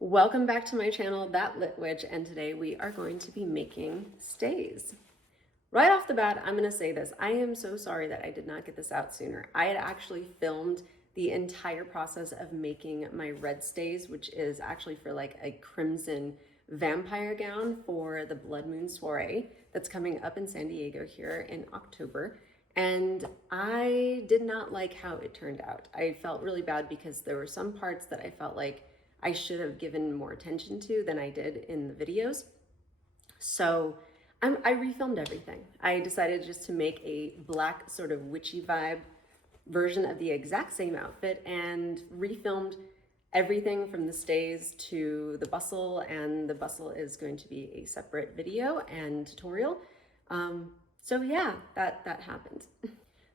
Welcome back to my channel, That Lit Witch, and today we are going to be making stays. Right off the bat, I'm going to say this. I am so sorry that I did not get this out sooner. I had actually filmed the entire process of making my red stays, which is actually for like a crimson vampire gown for the Blood Moon Soiree that's coming up in San Diego here in October. And I did not like how it turned out. I felt really bad because there were some parts that I felt like I should have given more attention to than I did in the videos. So I refilmed everything. I decided just to make a black sort of witchy vibe version of the exact same outfit and refilmed everything from the stays to the bustle, and the bustle is going to be a separate video and tutorial. So yeah, that happened.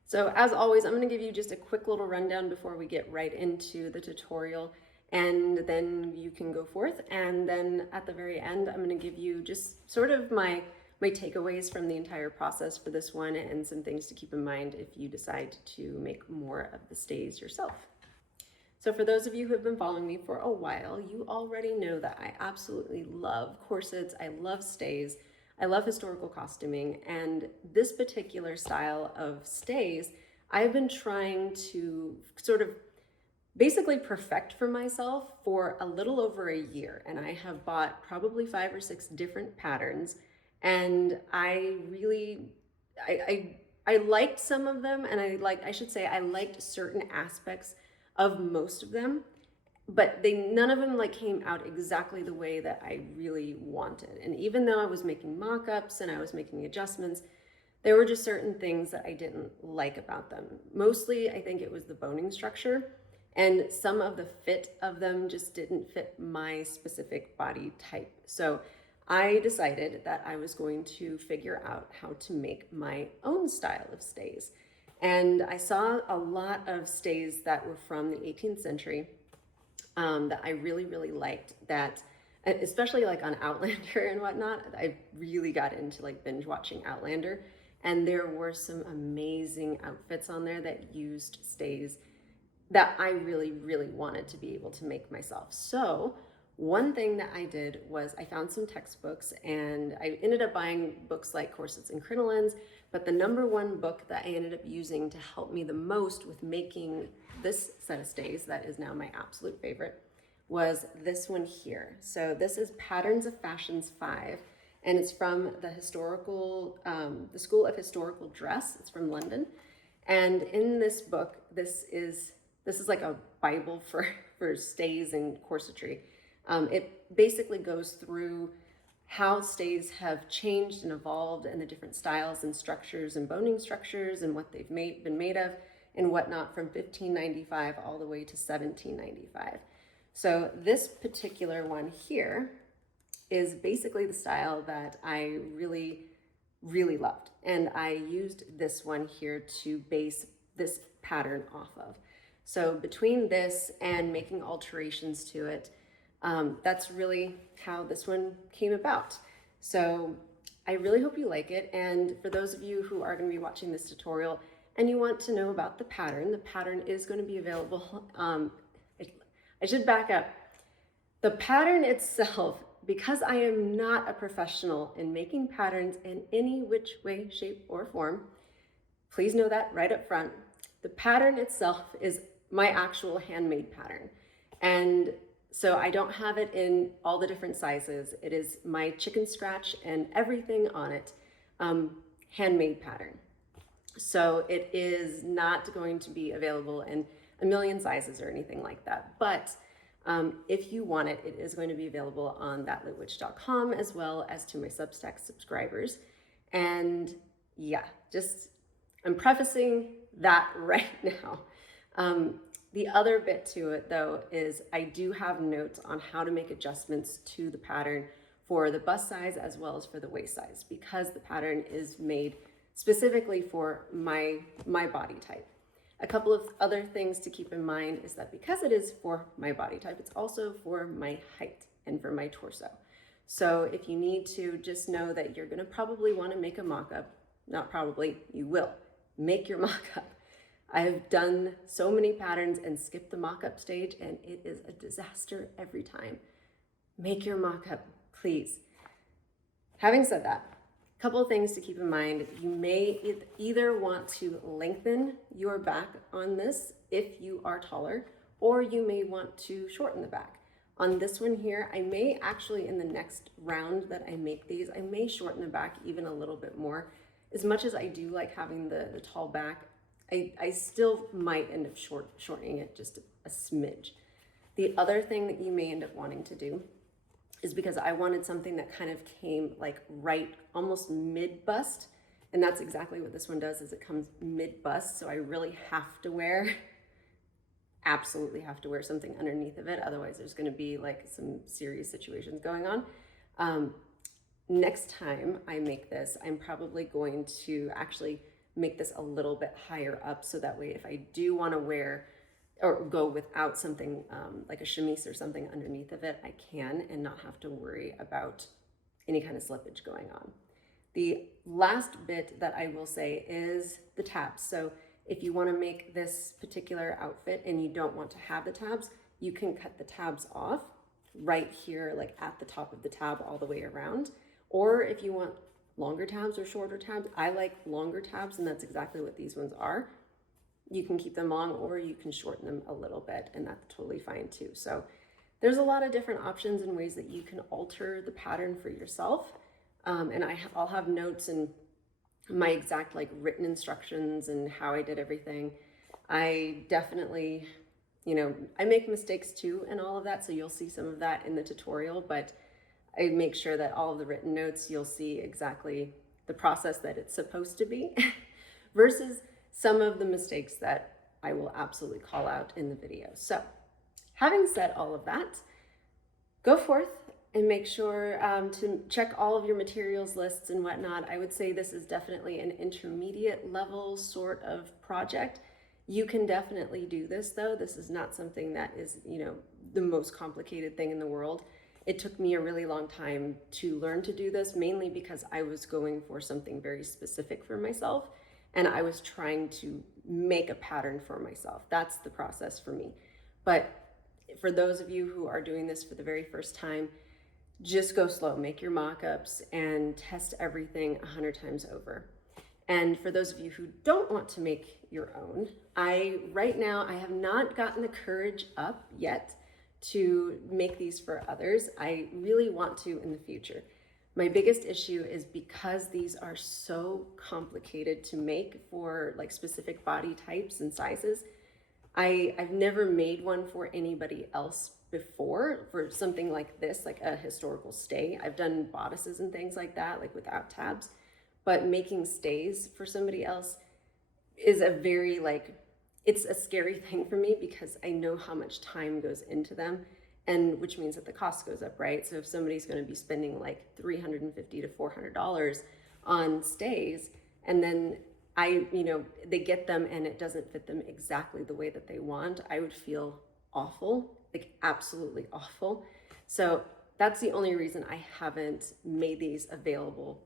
So as always, I'm going to give you just a quick little rundown before we get right into the tutorial, and then you can go forth. And then at the very end, I'm going to give you just sort of my takeaways from the entire process for this one and some things to keep in mind if you decide to make more of the stays yourself. So for those of you who have been following me for a while, you already know that I absolutely love corsets, I love stays, I love historical costuming, and this particular style of stays, I've been trying to sort of basically perfect for myself for a little over a year. And I have bought probably 5 or 6 different patterns, and I really, I liked some of them, and I should say I liked certain aspects of most of them, but none of them like came out exactly the way that I really wanted. And even though I was making mock-ups and I was making adjustments, there were just certain things that I didn't like about them. Mostly, I think it was the boning structure, and some of the fit of them just didn't fit my specific body type. So I decided that I was going to figure out how to make my own style of stays. And I saw a lot of stays that were from the 18th century that I really, really liked, that especially like on Outlander and whatnot. I really got into like binge watching Outlander, and there were some amazing outfits on there that used stays that I really, really wanted to be able to make myself. So one thing that I did was I found some textbooks, and I ended up buying books like Corsets and Crinolines, but the number one book that I ended up using to help me the most with making this set of stays, that is now my absolute favorite, was this one here. So this is Patterns of Fashions 5, and it's from the School of Historical Dress. It's from London. And in this book, this is like a Bible for stays and corsetry. It basically goes through how stays have changed and evolved, and the different styles and structures and boning structures and what they've been made of and whatnot from 1595 all the way to 1795. So this particular one here is basically the style that I really, really loved. And I used this one here to base this pattern off of. So between this and making alterations to it, that's really how this one came about. So I really hope you like it. And for those of you who are going to be watching this tutorial and you want to know about the pattern is going to be available. I should back up. The pattern itself, because I am not a professional in making patterns in any which way, shape, or form, please know that right up front. The pattern itself is my actual handmade pattern. And so I don't have it in all the different sizes. It is my chicken scratch and everything on it, handmade pattern. So it is not going to be available in a million sizes or anything like that. But if you want it, it is going to be available on thatlitwitch.com as well as to my Substack subscribers. And yeah, I'm prefacing that right now. The other bit to it though is I do have notes on how to make adjustments to the pattern for the bust size as well as for the waist size, because the pattern is made specifically for my body type. A couple of other things to keep in mind is that because it is for my body type, it's also for my height and for my torso. So if you need to, just know that you're gonna probably wanna make a mock-up. Not probably, you will. Make your mock-up. I've done so many patterns and skipped the mock-up stage, and it is a disaster every time. make your mock-up, please. Having said that, a couple of things to keep in mind. You may either want to lengthen your back on this if you are taller, or you may want to shorten the back. On this one here, I may actually, in the next round that I make these, I may shorten the back even a little bit more. As much as I do like having the tall back, I still might end up shortening it just a smidge. The other thing that you may end up wanting to do is, because I wanted something that kind of came like right, almost mid-bust, and that's exactly what this one does, is it comes mid-bust, so I really have to wear, absolutely have to wear something underneath of it, otherwise there's gonna be like some serious situations going on. Next time I make this, I'm probably going to actually make this a little bit higher up, so that way if I do wanna wear or go without something like a chemise or something underneath of it, I can, and not have to worry about any kind of slippage going on. The last bit that I will say is the tabs. So if you want to make this particular outfit and you don't want to have the tabs, you can cut the tabs off right here, like at the top of the tab all the way around. Or if you want longer tabs or shorter tabs, I like longer tabs, and that's exactly what these ones are. You can keep them long, or you can shorten them a little bit, and that's totally fine too. So there's a lot of different options and ways that you can alter the pattern for yourself. And I'll have notes and my exact like written instructions and how I did everything. I definitely, I make mistakes too and all of that, so you'll see some of that in the tutorial, but I make sure that all of the written notes, you'll see exactly the process that it's supposed to be versus some of the mistakes that I will absolutely call out in the video. So having said all of that, go forth and make sure to check all of your materials lists and whatnot. I would say this is definitely an intermediate level sort of project. You can definitely do this though. This is not something that is, the most complicated thing in the world. It took me a really long time to learn to do this, mainly because I was going for something very specific for myself. And I was trying to make a pattern for myself. That's the process for me. But for those of you who are doing this for the very first time, just go slow, make your mock-ups and test everything 100 times over. And for those of you who don't want to make your own, right now, I have not gotten the courage up yet to make these for others. I really want to in the future. My biggest issue is because these are so complicated to make for like specific body types and sizes. I've never made one for anybody else before for something like this, like a historical stay. I've done bodices and things like that, like without tabs, but making stays for somebody else is a very it's a scary thing for me because I know how much time goes into them. And which means that the cost goes up, right? So if somebody's going to be spending like $350 to $400 on stays, and then they get them and it doesn't fit them exactly the way that they want, I would feel awful, like absolutely awful. So that's the only reason I haven't made these available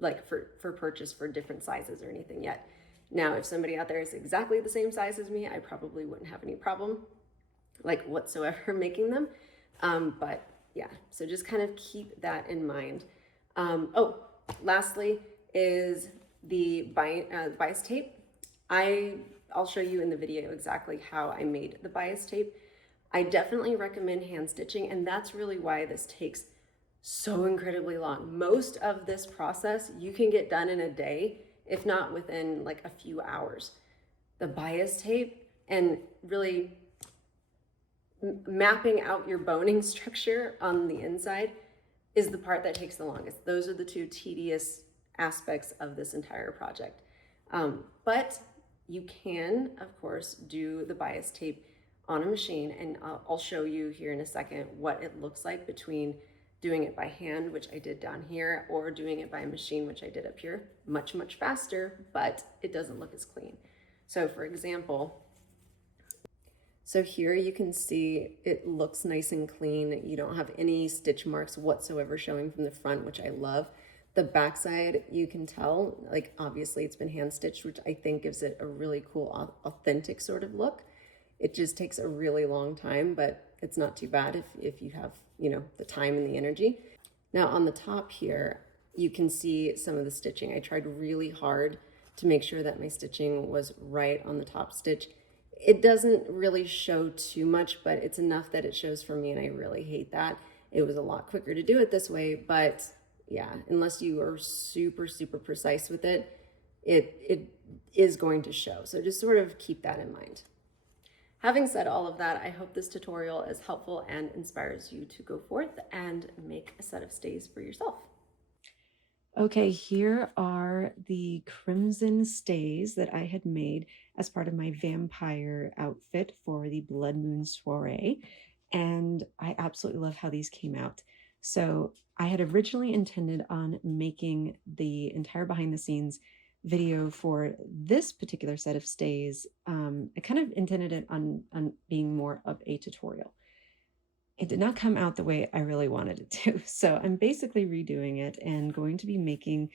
like for purchase for different sizes or anything yet. Now, if somebody out there is exactly the same size as me, I probably wouldn't have any problem like whatsoever making them. But yeah, so just kind of keep that in mind. Lastly is the bias tape. I'll show you in the video exactly how I made the bias tape. I definitely recommend hand stitching, and that's really why this takes so incredibly long. Most of this process you can get done in a day, if not within like a few hours. The bias tape and really mapping out your boning structure on the inside is the part that takes the longest. Those are the two tedious aspects of this entire project. But you can, of course, do the bias tape on a machine, and I'll show you here in a second what it looks like between doing it by hand, which I did down here, or doing it by a machine, which I did up here. Much, much faster, but it doesn't look as clean. So for example, so here you can see it looks nice and clean. You don't have any stitch marks whatsoever showing from the front, which I love. The backside, you can tell, like obviously it's been hand stitched, which I think gives it a really cool, authentic sort of look. It just takes a really long time, but it's not too bad if you have, you know, the time and the energy. Now on the top here, you can see some of the stitching. I tried really hard to make sure that my stitching was right on the top stitch. It doesn't really show too much, but it's enough that it shows for me, and I really hate that. It was a lot quicker to do it this way, but yeah, unless you are super, super precise with it, it is going to show. So just sort of keep that in mind. Having said all of that, I hope this tutorial is helpful and inspires you to go forth and make a set of stays for yourself. Okay, here are the crimson stays that I had made as part of my vampire outfit for the Blood Moon soiree, and I absolutely love how these came out. So I had originally intended on making the entire behind the scenes video for this particular set of stays. I kind of intended it on being more of a tutorial. It did not come out the way I really wanted it to. So I'm basically redoing it and going to be making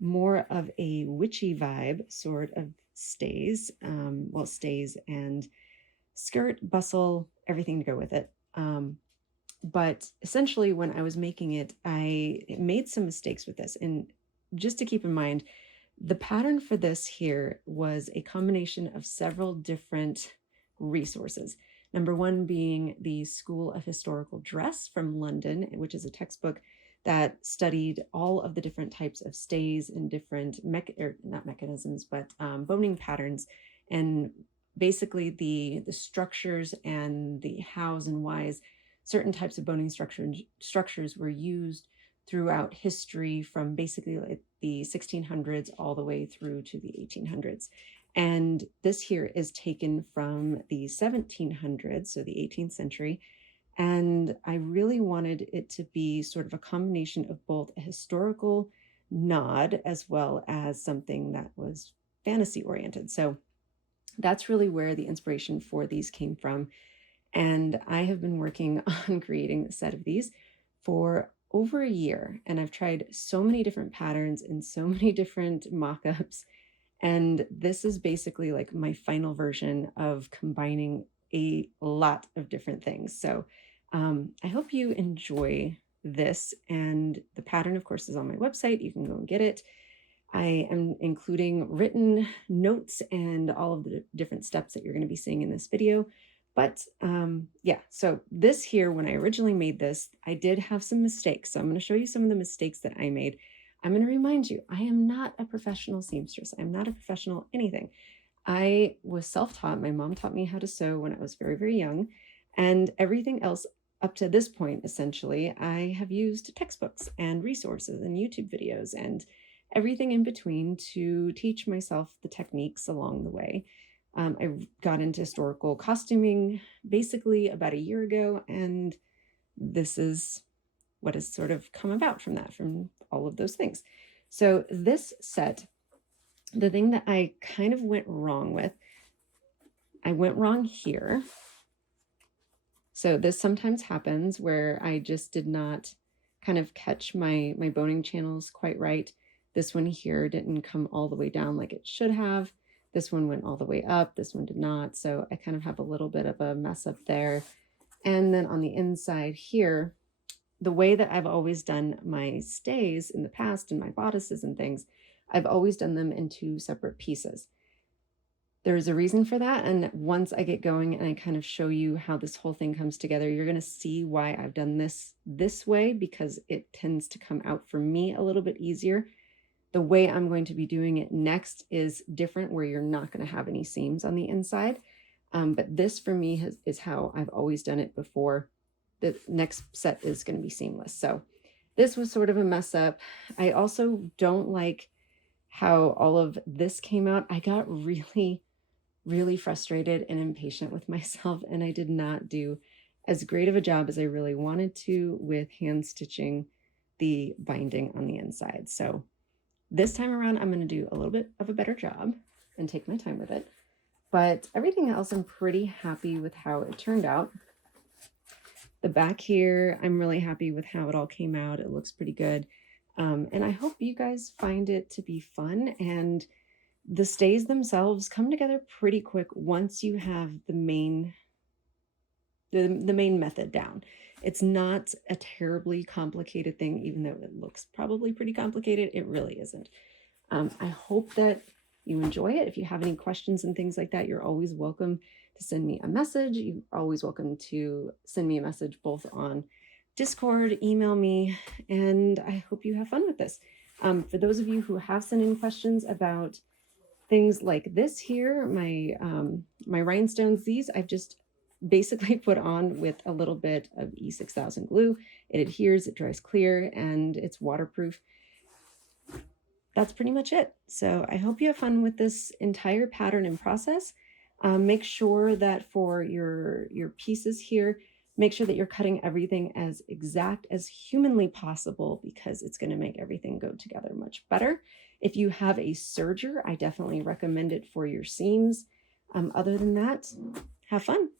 more of a witchy vibe sort of stays, well, stays and skirt, bustle, everything to go with it. But essentially when I was making it, I made some mistakes with this. And just to keep in mind, the pattern for this here was a combination of several different resources. Number one being the School of Historical Dress from London, which is a textbook that studied all of the different types of stays and different, not mechanisms, but boning patterns, and basically the structures and the hows and whys certain types of boning structures were used throughout history, from basically like the 1600s all the way through to the 1800s. And this here is taken from the 1700s, so the 18th century. And I really wanted it to be sort of a combination of both a historical nod as well as something that was fantasy oriented. So that's really where the inspiration for these came from. And I have been working on creating a set of these for over a year. And I've tried so many different patterns and so many different mock-ups. And this is basically like my final version of combining a lot of different things. So I hope you enjoy this. And the pattern, of course, is on my website. You can go and get it. I am including written notes and all of the different steps that you're going to be seeing in this video. But yeah, so this here, when I originally made this, I did have some mistakes. So I'm going to show you some of the mistakes that I made. I'm going to remind you, I am not a professional seamstress. I'm not a professional anything. I was self-taught. My mom taught me how to sew when I was very, very young. And everything else up to this point, essentially, I have used textbooks and resources and YouTube videos and everything in between to teach myself the techniques along the way. I got into historical costuming basically about a year ago, and this is what has sort of come about from that, from all of those things. So this set, the thing that I kind of went wrong with, I went wrong here. So this sometimes happens where I just did not kind of catch my boning channels quite right. This one here didn't come all the way down like it should have. This one went all the way up. This one did not. So I kind of have a little bit of a mess up there. And then on the inside here, the way that I've always done my stays in the past and my bodices and things, I've always done them in two separate pieces. There's a reason for that. And once I get going and I kind of show you how this whole thing comes together, you're going to see why I've done this way, because it tends to come out for me a little bit easier. The way I'm going to be doing it next is different, where you're not going to have any seams on the inside. But this for me is how I've always done it before. The next set is going to be seamless. So this was sort of a mess up. I also don't like how all of this came out. I got really, really frustrated and impatient with myself, and I did not do as great of a job as I really wanted to with hand stitching the binding on the inside. So this time around, I'm going to do a little bit of a better job and take my time with it. But everything else, I'm pretty happy with how it turned out. The back here, I'm really happy with how it all came out. It looks pretty good. And I hope you guys find it to be fun. And the stays themselves come together pretty quick once you have the main the main method down. It's not a terribly complicated thing, even though it looks probably pretty complicated. It really isn't. I hope that you enjoy it. If you have any questions and things like that, you're always welcome to send me a message. You're always welcome to send me a message both on Discord, email me, and I hope you have fun with this. For those of you who have sent in questions about things like this here, my rhinestones, these I've just basically put on with a little bit of E6000 glue. It adheres, it dries clear, and it's waterproof. That's pretty much it. So I hope you have fun with this entire pattern and process. Make sure that for your pieces here, make sure that you're cutting everything as exact as humanly possible, because it's going to make everything go together much better. If you have a serger, I definitely recommend it for your seams. Other than that, have fun.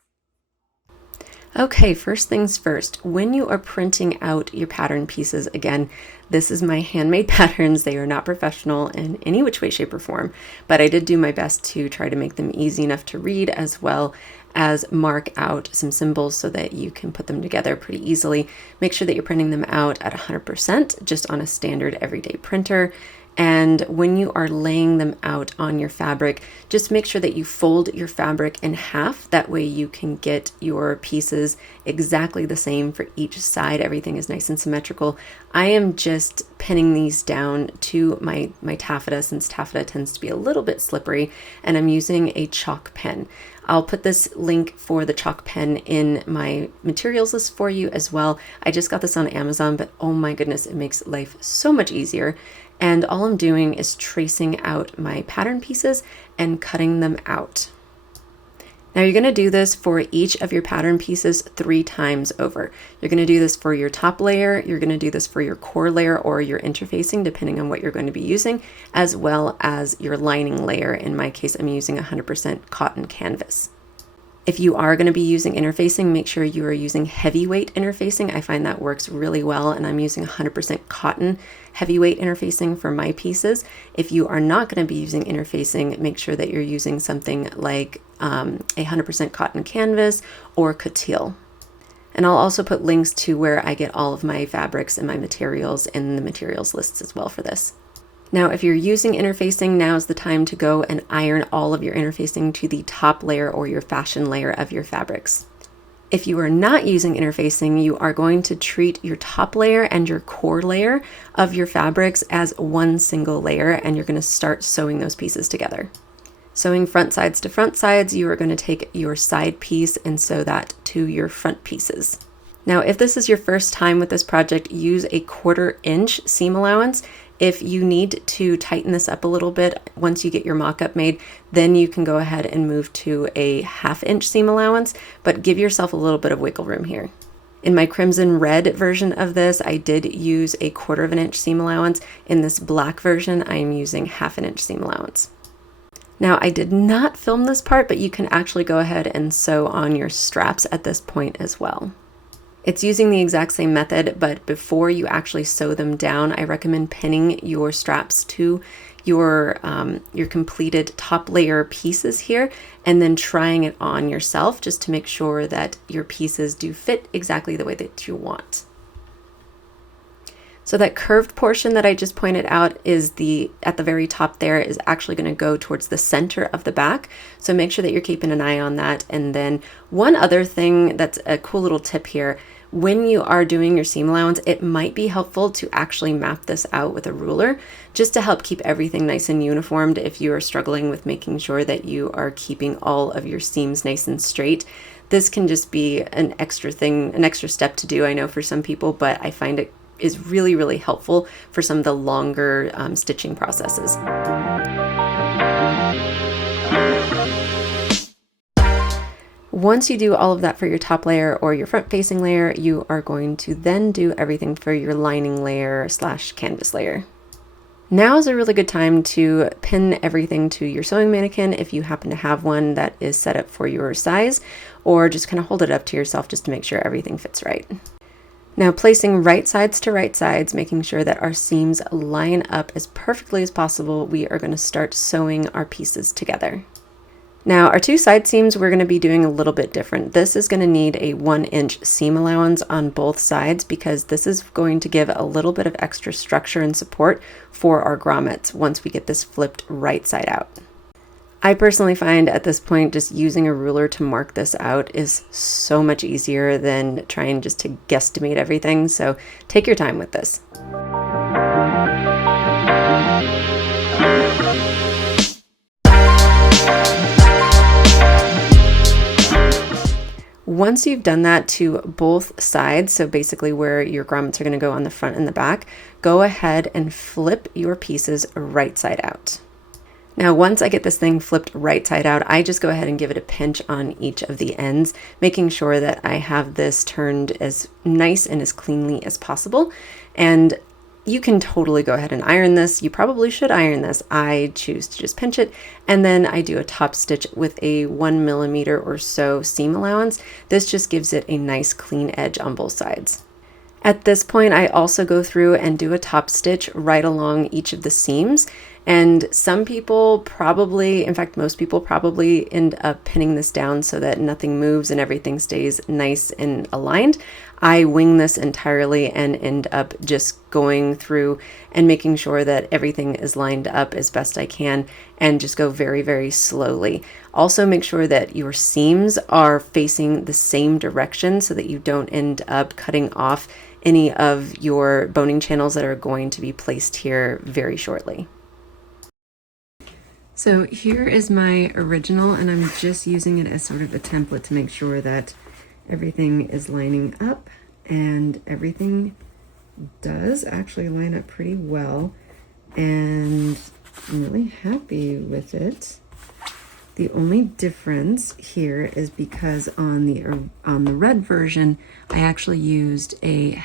Okay, first things first, when you are printing out your pattern pieces, again, this is my handmade patterns. They are not professional in any which way, shape, or form, but I did do my best to try to make them easy enough to read, as well as mark out some symbols so that you can put them together pretty easily. Make sure that you're printing them out at 100%, just on a standard everyday printer. And when you are laying them out on your fabric, just make sure that you fold your fabric in half. That way you can get your pieces exactly the same for each side. Everything is nice and symmetrical. I am just pinning these down to my taffeta, since taffeta tends to be a little bit slippery, and I'm using a chalk pen. I'll put this link for the chalk pen in my materials list for you as well. I just got this on Amazon, but oh my goodness, it makes life so much easier. And all I'm doing is tracing out my pattern pieces and cutting them out. Now you're going to do this for each of your pattern pieces 3 times over. You're going to do this for your top layer, you're going to do this for your core layer or your interfacing, depending on what you're going to be using, as well as your lining layer. In my case, I'm using 100% cotton canvas. If you are going to be using interfacing, make sure you are using heavyweight interfacing. I find that works really well, and I'm using 100% cotton heavyweight interfacing for my pieces. If you are not going to be using interfacing, make sure that you're using something like 100% cotton canvas or coutil. And I'll also put links to where I get all of my fabrics and my materials in the materials lists as well for this. Now, if you're using interfacing, now is the time to go and iron all of your interfacing to the top layer or your fashion layer of your fabrics. If you are not using interfacing, you are going to treat your top layer and your core layer of your fabrics as one single layer, and you're going to start sewing those pieces together. Sewing front sides to front sides, you are going to take your side piece and sew that to your front pieces. Now, if this is your first time with this project, use a 1/4 inch seam allowance. If you need to tighten this up a little bit once you get your mock-up made, then you can go ahead and move to a 1/2 inch seam allowance, but give yourself a little bit of wiggle room here. In my crimson red version of this, I did use a 1/4 inch seam allowance. In this black version, I am using 1/2 inch seam allowance. Now, I did not film this part, but you can actually go ahead and sew on your straps at this point as well. It's using the exact same method, but before you actually sew them down, I recommend pinning your straps to your completed top layer pieces here, and then trying it on yourself just to make sure that your pieces do fit exactly the way that you want. So that curved portion that I just pointed out is at the very top there is actually going to go towards the center of the back. So make sure that you're keeping an eye on that. And then one other thing that's a cool little tip here, when you are doing your seam allowance, it might be helpful to actually map this out with a ruler just to help keep everything nice and uniformed if you are struggling with making sure that you are keeping all of your seams nice and straight. This can just be an extra thing, an extra step to do, I know, for some people, but I find it is really, really helpful for some of the longer stitching processes. Once you do all of that for your top layer or your front facing layer, you are going to then do everything for your lining layer / canvas layer. Now is a really good time to pin everything to your sewing mannequin if you happen to have one that is set up for your size, or just kind of hold it up to yourself just to make sure everything fits right. Now, placing right sides to right sides, making sure that our seams line up as perfectly as possible, we are going to start sewing our pieces together. Now our two side seams we're going to be doing a little bit different. This is going to need a 1-inch seam allowance on both sides because this is going to give a little bit of extra structure and support for our grommets once we get this flipped right side out. I personally find at this point just using a ruler to mark this out is so much easier than trying just to guesstimate everything, so take your time with this. Once you've done that to both sides, so basically where your grommets are going to go on the front and the back, go ahead and flip your pieces right side out. Now, once I get this thing flipped right side out, I just go ahead and give it a pinch on each of the ends, making sure that I have this turned as nice and as cleanly as possible. And you can totally go ahead and iron this. You probably should iron this. I choose to just pinch it, and then I do a top stitch with a 1 millimeter or so seam allowance. This just gives it a nice clean edge on both sides. At this point, I also go through and do a top stitch right along each of the seams. And some people probably, in fact, most people probably end up pinning this down so that nothing moves and everything stays nice and aligned. I wing this entirely and end up just going through and making sure that everything is lined up as best I can and just go very, very slowly. Also make sure that your seams are facing the same direction so that you don't end up cutting off any of your boning channels that are going to be placed here very shortly. So here is my original, and I'm just using it as sort of a template to make sure that everything is lining up, and everything does actually line up pretty well, and I'm really happy with it. The only difference here is because on the red version, I actually used a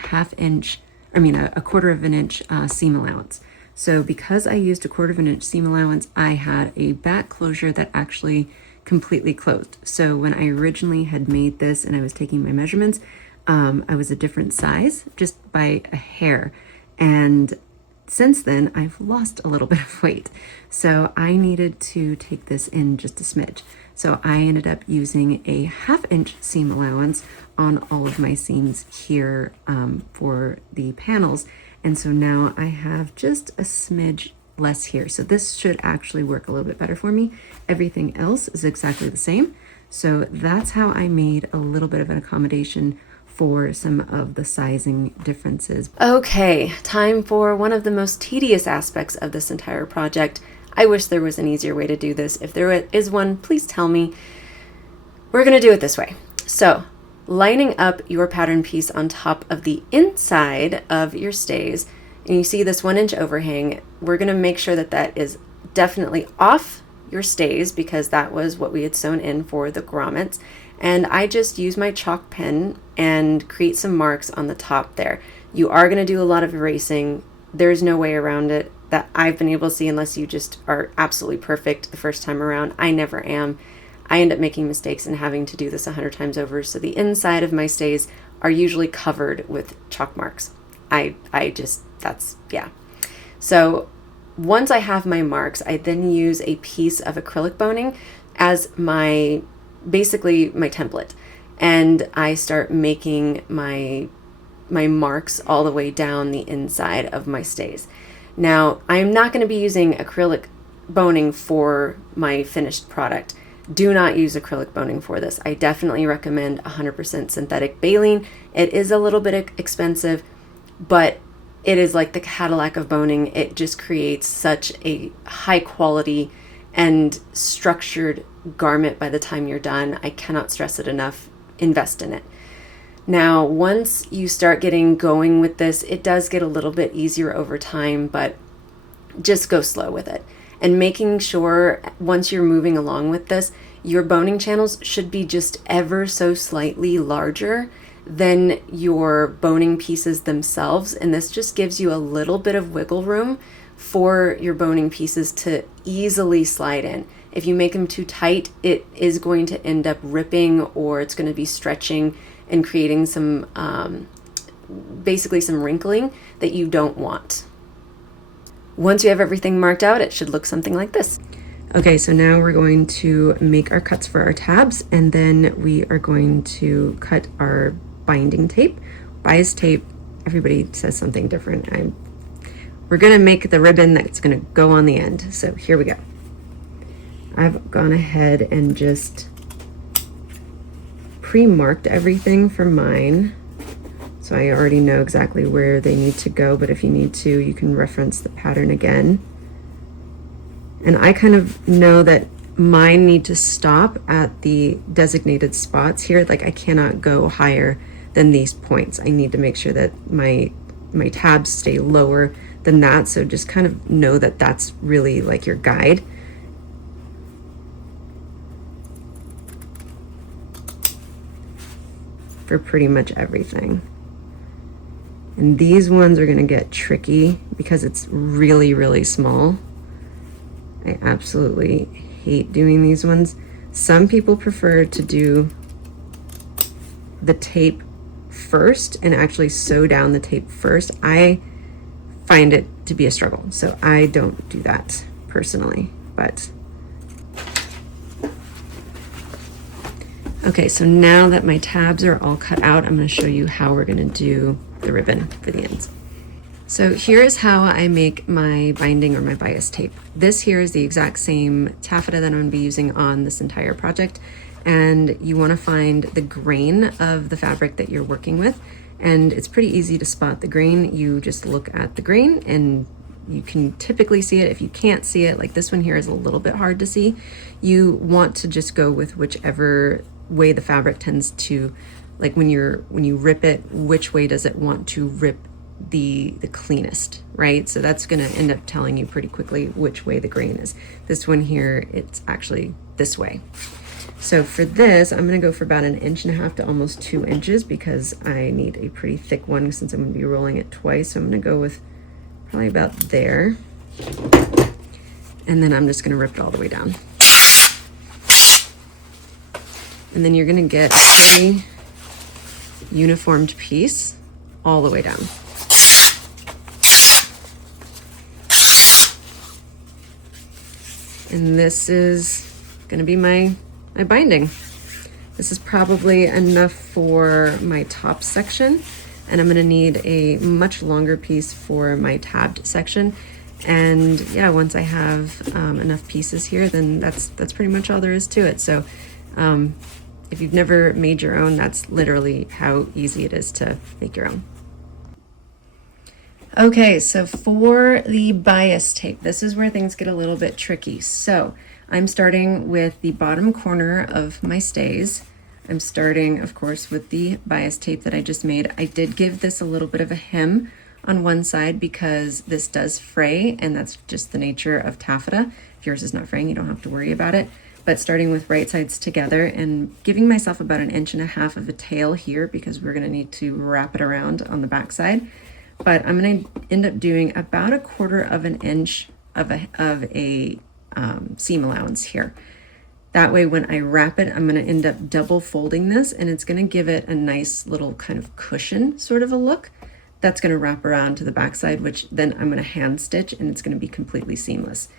quarter of an inch seam allowance. So because I used a quarter of an inch seam allowance, I had a back closure that actually completely closed. So when I originally had made this and I was taking my measurements, I was a different size just by a hair. And since then, I've lost a little bit of weight. So I needed to take this in just a smidge. So I ended up using a 1/2 inch seam allowance on all of my seams here for the panels. And so now I have just a smidge less here. So this should actually work a little bit better for me. Everything else is exactly the same. So that's how I made a little bit of an accommodation for some of the sizing differences. Okay, time for one of the most tedious aspects of this entire project. I wish there was an easier way to do this. If there is one, please tell me. We're gonna do it this way. So, lining up your pattern piece on top of the inside of your stays, and you see this 1 inch overhang, we're gonna make sure that that is definitely off your stays because that was what we had sewn in for the grommets. And I just use my chalk pen and create some marks on the top there. You are going to do a lot of erasing. There's no way around it that I've been able to see unless you just are absolutely perfect the first time around. I never am. I end up making mistakes and having to do this 100 times over. So the inside of my stays are usually covered with chalk marks. Yeah. So once I have my marks, I then use a piece of acrylic boning as basically my template, and I start making my marks all the way down the inside of my stays. Now, I'm not going to be using acrylic boning for my finished product. Do not use acrylic boning for this. I definitely recommend 100% synthetic baleen. It is a little bit expensive, but it is like the Cadillac of boning. It just creates such a high quality and structured garment by the time you're done. I cannot stress it enough. Invest in it. Now, once you start getting going with this, it does get a little bit easier over time, but just go slow with it. And making sure once you're moving along with this, your boning channels should be just ever so slightly larger than your boning pieces themselves. And this just gives you a little bit of wiggle room for your boning pieces to easily slide in. If you make them too tight, it is going to end up ripping, or it's going to be stretching and creating some, basically some wrinkling that you don't want. Once you have everything marked out, it should look something like this. Okay, so now we're going to make our cuts for our tabs, and then we are going to cut our binding tape. Bias tape, everybody says something different. We're gonna make the ribbon that's gonna go on the end. So here we go. I've gone ahead and just pre-marked everything for mine. So I already know exactly where they need to go, but if you need to, you can reference the pattern again. And I kind of know that mine need to stop at the designated spots here. Like I cannot go higher than these points. I need to make sure that my tabs stay lower than that. So just kind of know that that's really like your guide. For pretty much everything. And these ones are going to get tricky because it's really, really small. I absolutely hate doing these ones. Some people prefer to do the tape first and actually sew down the tape first. I find it to be a struggle, so I don't do that personally, but okay, so now that my tabs are all cut out, I'm going to show you how we're going to do the ribbon for the ends. So here is how I make my binding or my bias tape. This here is the exact same taffeta that I'm going to be using on this entire project. And you want to find the grain of the fabric that you're working with. And it's pretty easy to spot the grain. You just look at the grain and you can typically see it. If you can't see it, like this one here is a little bit hard to see, you want to just go with whichever way the fabric tends to, like when you rip it, which way does it want to rip the cleanest, right? So that's going to end up telling you pretty quickly which way the grain is. This one here, it's actually this way. So for this, I'm going to go for about 1.5 inches to almost 2 inches because I need a pretty thick one since I'm going to be rolling it twice. So I'm going to go with probably about there. And then I'm just going to rip it all the way down. And then you're going to get a pretty uniformed piece all the way down. And this is going to be my binding. This is probably enough for my top section, and I'm going to need a much longer piece for my tabbed section. And yeah, once I have enough pieces here, then that's pretty much all there is to it. So if you've never made your own, that's literally how easy it is to make your own. Okay, so for the bias tape, this is where things get a little bit tricky. So I'm starting with the bottom corner of my stays. I'm starting, of course, with the bias tape that I just made. I did give this a little bit of a hem on one side because this does fray, and that's just the nature of taffeta. If yours is not fraying, you don't have to worry about it. But starting with right sides together and giving myself about 1.5 inches of a tail here because we're gonna need to wrap it around on the back side. But I'm going to end up doing about 1/4 inch of a seam allowance here. That way when I wrap it, I'm going to end up double folding this, and it's going to give it a nice little kind of cushion sort of a look. That's going to wrap around to the back side, which then I'm going to hand stitch, and it's going to be completely seamless.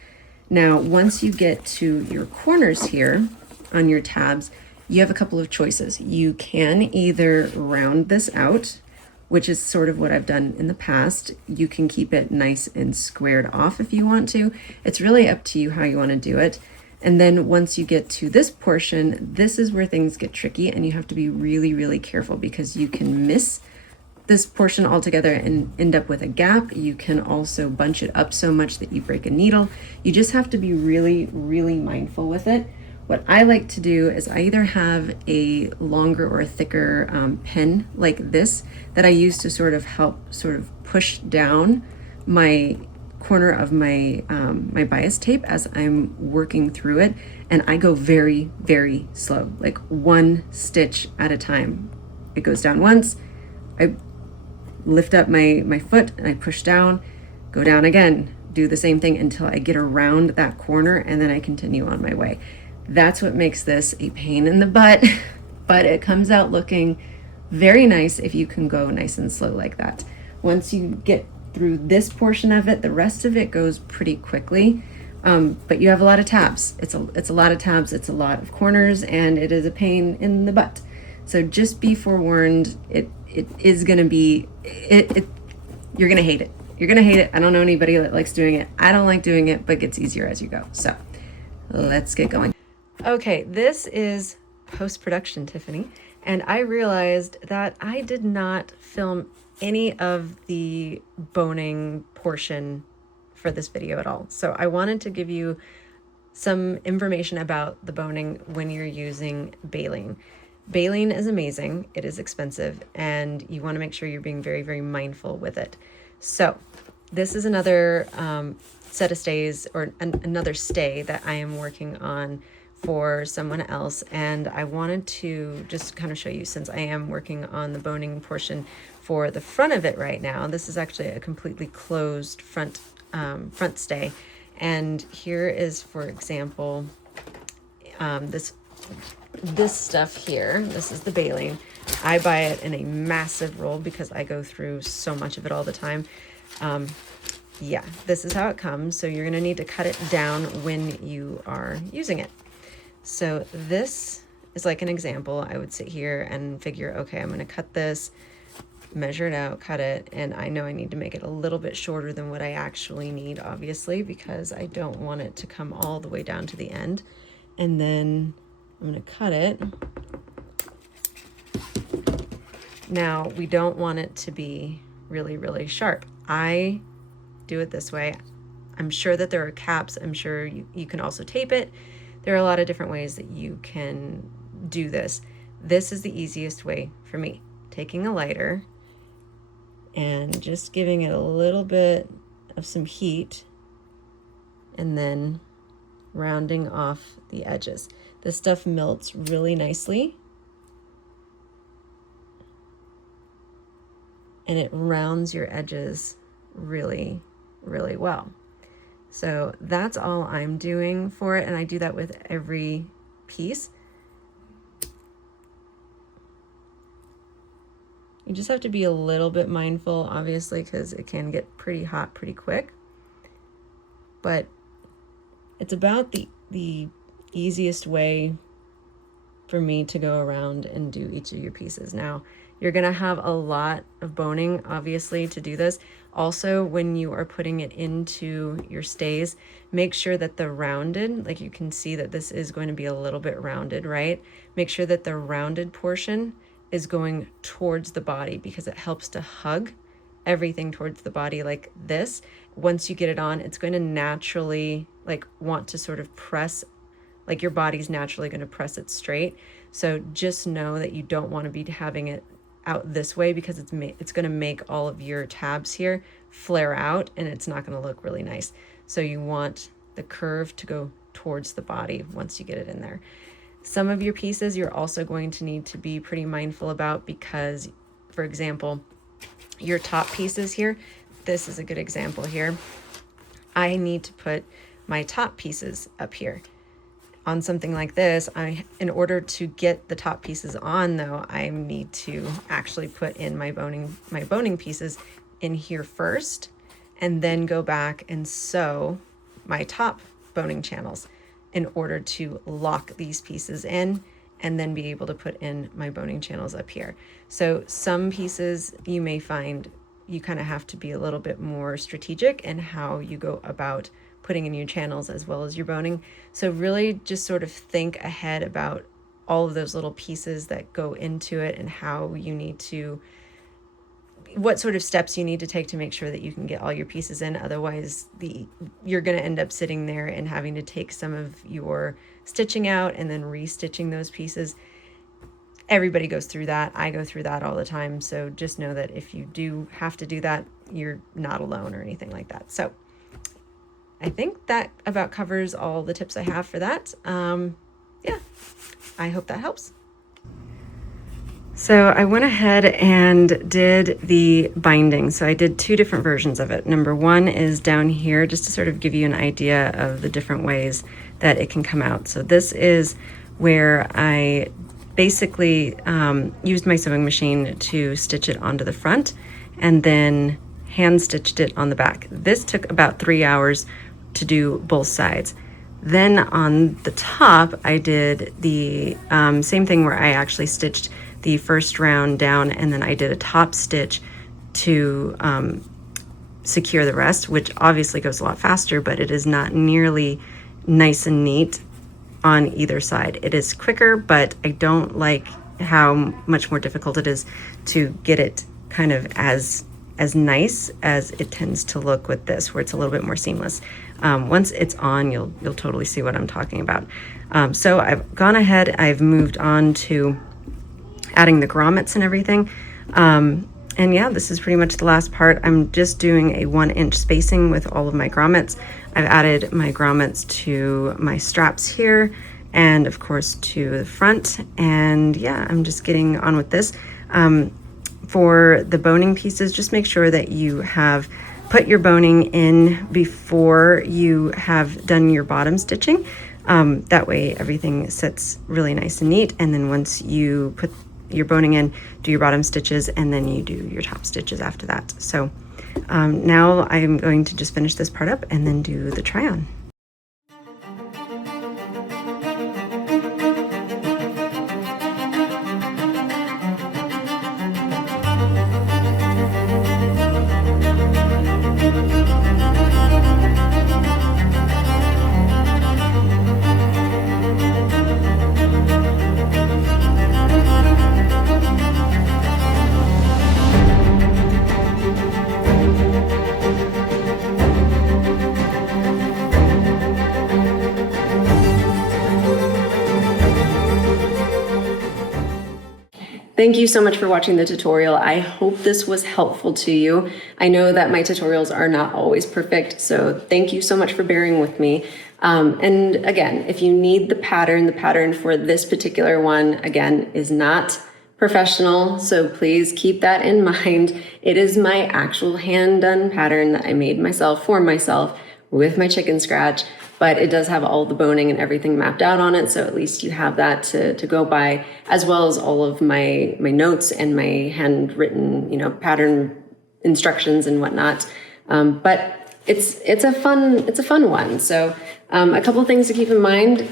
Now, once you get to your corners here on your tabs, you have a couple of choices. You can either round this out, which is sort of what I've done in the past. You can keep it nice and squared off if you want to. It's really up to you how you want to do it. And then once you get to this portion, this is where things get tricky, and you have to be really, really careful because you can miss this portion altogether and end up with a gap. You can also bunch it up so much that you break a needle. You just have to be really, really mindful with it. What I like to do is I either have a longer or a thicker pen like this that I use to sort of help sort of push down my corner of my my bias tape as I'm working through it, and I go very, very slow, like 1 stitch at a time. It goes down once, I lift up my foot and I push down, go down again, do the same thing until I get around that corner, and then I continue on my way. That's what makes this a pain in the butt, but it comes out looking very nice if you can go nice and slow like that. Once you get through this portion of it, the rest of it goes pretty quickly. But you have a lot of tabs. It's a lot of tabs, it's a lot of corners, and it is a pain in the butt. So just be forewarned, it is gonna be, you're gonna hate it. You're gonna hate it. I don't know anybody that likes doing it. I don't like doing it, but it gets easier as you go. So let's get going. Okay, this is post-production, Tiffany, and I realized that I did not film any of the boning portion for this video at all. So I wanted to give you some information about the boning when you're using baleen. Baleen is amazing, it is expensive, and you want to make sure you're being very, very mindful with it. So this is another set of stays, or another stay that I am working on for someone else, and I wanted to just kind of show you, since I am working on the boning portion for the front of it right now. This is actually a completely closed front stay, and here is, for example, this stuff here. This is the baleen. I buy it in a massive roll because I go through so much of it all the time. Yeah, this is how it comes. So you're gonna need to cut it down when you are using it. So this is like an example. I would sit here and figure, okay, I'm gonna cut this, measure it out, cut it, and I know I need to make it a little bit shorter than what I actually need, obviously, because I don't want it to come all the way down to the end. And then I'm gonna cut it. Now, we don't want it to be really, really sharp. I do it this way. I'm sure that there are caps. I'm sure you can also tape it. There are a lot of different ways that you can do this. This is the easiest way for me. Taking a lighter and just giving it a little bit of some heat, and then rounding off the edges. This stuff melts really nicely, and it rounds your edges really, really well. So that's all I'm doing for it, and I do that with every piece. You just have to be a little bit mindful, obviously, because it can get pretty hot pretty quick. But it's about the easiest way for me to go around and do each of your pieces. Now, you're gonna have a lot of boning, obviously, to do this. Also, when you are putting it into your stays, make sure that the rounded, like you can see that this is going to be a little bit rounded, right? Make sure that the rounded portion is going towards the body, because it helps to hug everything towards the body like this. Once you get it on, it's going to naturally want to sort of press, like your body's naturally going to press it straight. So just know that you don't want to be having it out this way, because it's going to make all of your tabs here flare out, and it's not going to look really nice. So you want the curve to go towards the body once you get it in there. Some of your pieces you're also going to need to be pretty mindful about, because, for example, your top pieces here, this is a good example here. I need to put my top pieces up here. On something like this, in order to get the top pieces on, though, I need to actually put in my boning pieces in here first, and then go back and sew my top boning channels in order to lock these pieces in, and then be able to put in my boning channels up here. So some pieces you may find you kind of have to be a little bit more strategic in how you go about putting in your channels as well as your boning. So really just sort of think ahead about all of those little pieces that go into it, and how you need to, what sort of steps you need to take to make sure that you can get all your pieces in. Otherwise, you're going to end up sitting there and having to take some of your stitching out and then restitching those pieces. Everybody goes through that. I go through that all the time. So just know that if you do have to do that, you're not alone or anything like that. So I think that about covers all the tips I have for that. Yeah, I hope that helps. So I went ahead and did the binding. So I did two different versions of it. Number one is down here, just to sort of give you an idea of the different ways that it can come out. So this is where I basically used my sewing machine to stitch it onto the front, and then hand stitched it on the back. This took about 3 hours to do both sides. Then on the top, I did the same thing where I actually stitched the first round down, and then I did a top stitch to secure the rest, which obviously goes a lot faster, but it is not nearly nice and neat on either side. It is quicker, but I don't like how much more difficult it is to get it kind of as nice as it tends to look with this, where it's a little bit more seamless. Once it's on, you'll totally see what I'm talking about. So I've gone ahead, I've moved on to adding the grommets and everything. And yeah, this is pretty much the last part. I'm just doing a 1-inch spacing with all of my grommets. I've added my grommets to my straps here, and of course to the front. And yeah, I'm just getting on with this. For the boning pieces, just make sure that you have put your boning in before you have done your bottom stitching. That way everything sits really nice and neat. And then once you put your boning in, do your bottom stitches, and then you do your top stitches after that. So now I'm going to just finish this part up and then do the try on. Thank you so much for watching the tutorial. I hope this was helpful to you. I know that my tutorials are not always perfect, so thank you so much for bearing with me. And again, if you need the pattern for this particular one, again, is not professional, so please keep that in mind. It is my actual hand-done pattern that I made myself for myself with my chicken scratch, but it does have all the boning and everything mapped out on it, so at least you have that to go by, as well as all of my notes and my handwritten, pattern instructions and whatnot. But it's a fun one. So a couple things to keep in mind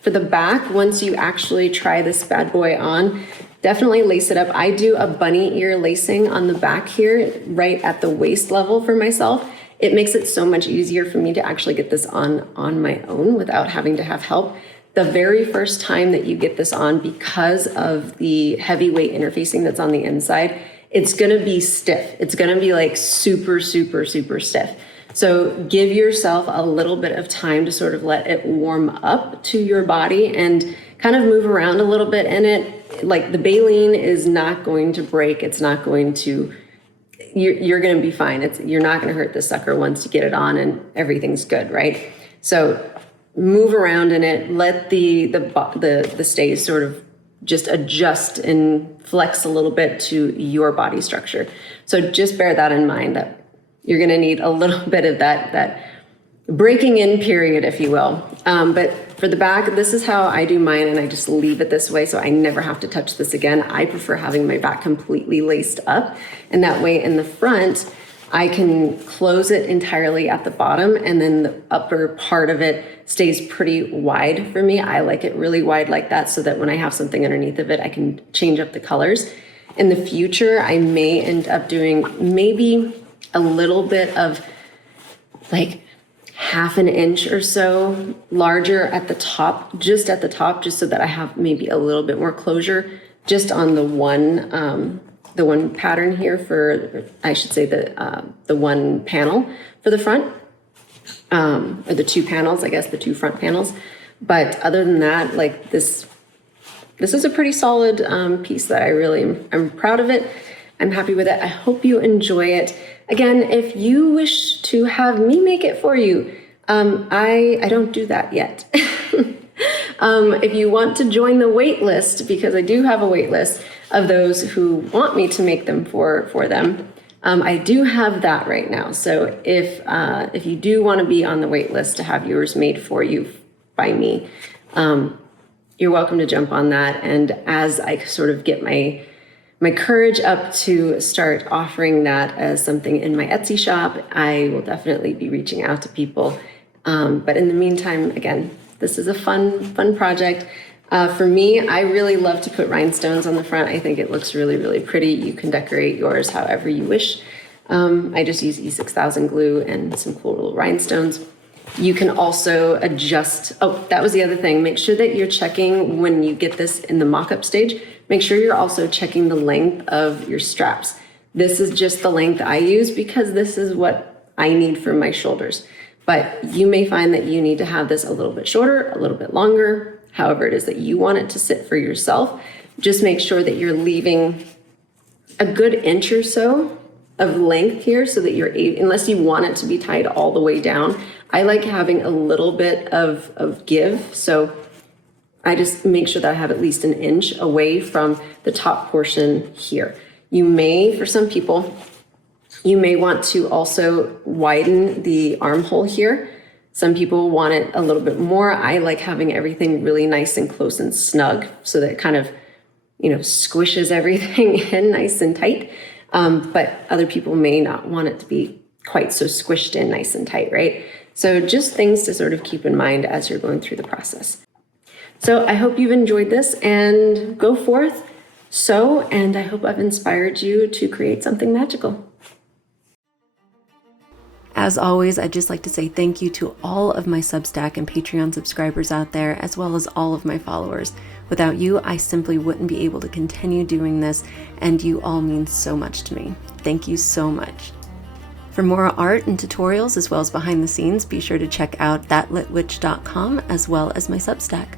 for the back. Once you actually try this bad boy on, definitely lace it up. I do a bunny ear lacing on the back here, right at the waist level for myself. It makes it so much easier for me to actually get this on my own without having to have help. The very first time that you get this on, because of the heavyweight interfacing that's on the inside, it's gonna be stiff. It's gonna be like super, super, super stiff. So give yourself a little bit of time to sort of let it warm up to your body and kind of move around a little bit in it. Like the baleen is not going to break. It's not going to, you're going to be fine. You're not going to hurt this sucker once you get it on and everything's good, right? So move around in it. Let the stays sort of just adjust and flex a little bit to your body structure. So just bear that in mind, that you're going to need a little bit of that breaking in period, if you will. But for the back, this is how I do mine, and I just leave it this way so I never have to touch this again. I prefer having my back completely laced up, and that way in the front, I can close it entirely at the bottom, and then the upper part of it stays pretty wide for me. I like it really wide like that so that when I have something underneath of it, I can change up the colors. In the future, I may end up doing maybe a little bit of like half an inch or so larger at the top, just so that I have maybe a little bit more closure just on the one pattern here for, I should say the one panel for the front, or the two panels, I guess, the two front panels. But other than that, like this is a pretty solid piece that I really am proud of it. I'm happy with it. I hope you enjoy it. Again, if you wish to have me make it for you, I don't do that yet. If you want to join the wait list, because I do have a wait list of those who want me to make them for them, I do have that right now. So if you do want to be on the wait list to have yours made for you by me, you're welcome to jump on that. And as I sort of get my courage up to start offering that as something in my Etsy shop, I will definitely be reaching out to people But in the meantime, again, this is a fun project. For me, I really love to put rhinestones on the front. I think it looks really pretty. You can decorate yours however you wish. I just use E6000 glue and some cool little rhinestones. You can also adjust, oh, that was the other thing. Make sure that you're checking when you get this in the mock-up stage, make sure you're also checking the length of your straps. This is just the length I use because this is what I need for my shoulders. But you may find that you need to have this a little bit shorter, a little bit longer, however it is that you want it to sit for yourself. Just make sure that you're leaving a good inch or so of length here so that you're able, unless you want it to be tied all the way down. I like having a little bit of give. So I just make sure that I have at least an inch away from the top portion here. You may, for some people, you may want to also widen the armhole here. Some people want it a little bit more. I like having everything really nice and close and snug so that it kind of, squishes everything in nice and tight. But other people may not want it to be quite so squished in nice and tight, right? So just things to sort of keep in mind as you're going through the process. So I hope you've enjoyed this, and go forth, sew, and I hope I've inspired you to create something magical. As always, I'd just like to say thank you to all of my Substack and Patreon subscribers out there, as well as all of my followers. Without you, I simply wouldn't be able to continue doing this, and you all mean so much to me. Thank you so much. For more art and tutorials, as well as behind the scenes, be sure to check out thatlitwitch.com, as well as my Substack.